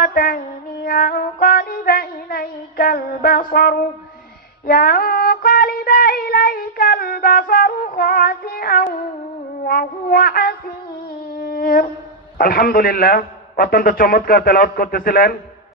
كرتين ينقلب إليك البصر ينقلب إليك البصر خاسئا وهو حسير আলহামদুলিল্লাহ অত্যন্ত চমৎকার তেলাওয়াত করতেছিলেন